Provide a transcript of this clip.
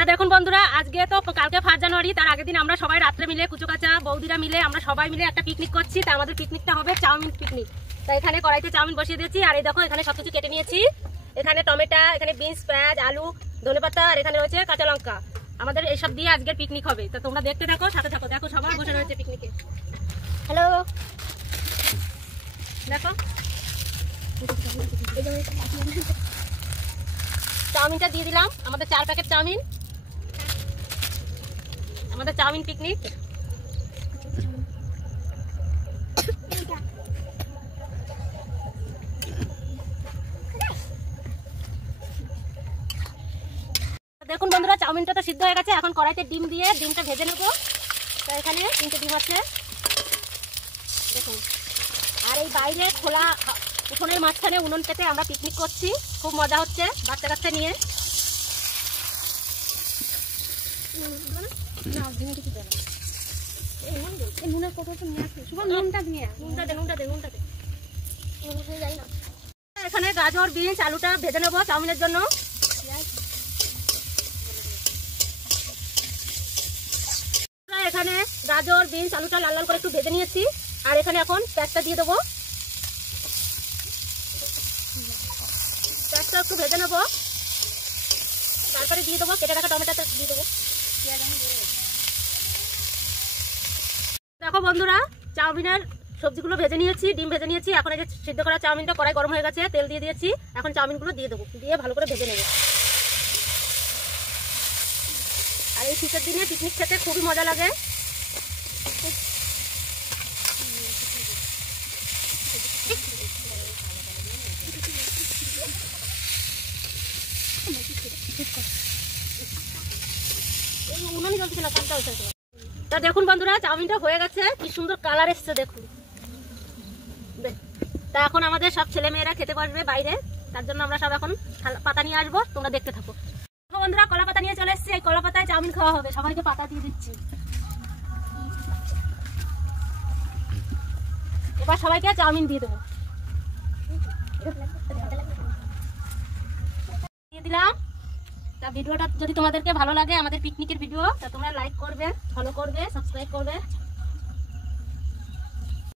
তা দেখুন বন্ধুরা, আজকে তো কালকে 1 জানুয়ারি, তার আগের দিন আমরা সবাই রাত্রে মিলে কুচোকাচা বৌদিরা মিলে আমরা সবাই মিলে একটা পিকনিক করছি। তা আমাদের পিকনিকটা হবে চাউমিন পিকনিক। তা এখানে কড়াইতে চাউমিন বসিয়ে দিয়েছি, আর এই দেখো এখানে সবকিছু কেটে নিয়েছি। এখানে টমেটো, এখানে বিনস, পেঁয়াজ, আলু, ধনেপাতা, আর এখানে রয়েছে কাঁচা লঙ্কা। আমাদের এইসব দিয়ে আজকের পিকনিক হবে। তা তোমরা দেখতে থাকো, সাথে থাকো। দেখো সবাই বসে রয়েছে পিকনিকে। হ্যালো, দেখো চাউমিনটা দিয়ে দিলাম, আমাদের 4 প্যাকেট চাউমিন, আমাদের চাউমিন পিকনিক। দেখুন বন্ধুরা, চাউমিনটা তো সিদ্ধ হয়ে গেছে। এখন কড়াইতে ডিম দিয়ে ডিমটা ভেজে নেবো। তো এখানে 3টে ডিম আছে দেখুন। আর এই বাইরে খোলা উঠোনের মাঝখানে উনুন পেতে আমরা পিকনিক করছি, খুব মজা হচ্ছে বাচ্চা কাচ্চা নিয়ে। এখানে গাজর, বিনস, আলুটা ভেজে নেবো চাউমিনের জন্য। এখানে গাজর, বিনস, আলুটা লাল লাল করে একটু ভেজে নিয়েছি। আর এখানে এখন পেঁয়াজটা দিয়ে দেবো, পেঁয়াজটা একটু ভেজে নেবো। তারপরে দিয়ে দেবো কেটে রাখা টমেটোটা দিয়ে দেবো। দেখো বন্ধুরা, চাউমিনের সবজিগুলো ভেজে নিয়েছি, ডিম ভেজে নিয়েছি। এখন এই যে সিদ্ধ করা চাউমিনটা কড়াই গরম হয়ে গেছে, তেল দিয়ে দিয়েছি। এখন চাউমিনগুলো দিয়ে দেবো, দিয়ে ভালো করে ভেজে নেবো। আর এই শীতের দিনে পিকনিক খেতে খুবই মজা লাগে। তা দেখুন বন্ধুরা, চাউমিনটা হয়ে গেছে, কি সুন্দর কালার এসছে দেখুন। তা এখন আমাদের সব ছেলে মেয়েরা খেতে বসবে বাইরে, তার জন্য আমরা সব এখন পাতা নিয়ে আসবো, তোমরা দেখতে থাকো। বন্ধুরা, কলা পাতা নিয়ে চলে এসেছি। এই কলা পাতায় চাউমিন খাওয়া হবে, সবাইকে পাতা দিয়ে দিচ্ছি। এবার সবাইকে চাউমিন দিয়ে দেবো, দিয়ে দিলাম। তা ভিডিওটা যদি তোমাদেরকে ভালো লাগে, আমাদের পিকনিকের ভিডিও, তা তোমরা লাইক করবে, ফলো করবে, সাবস্ক্রাইব করবে।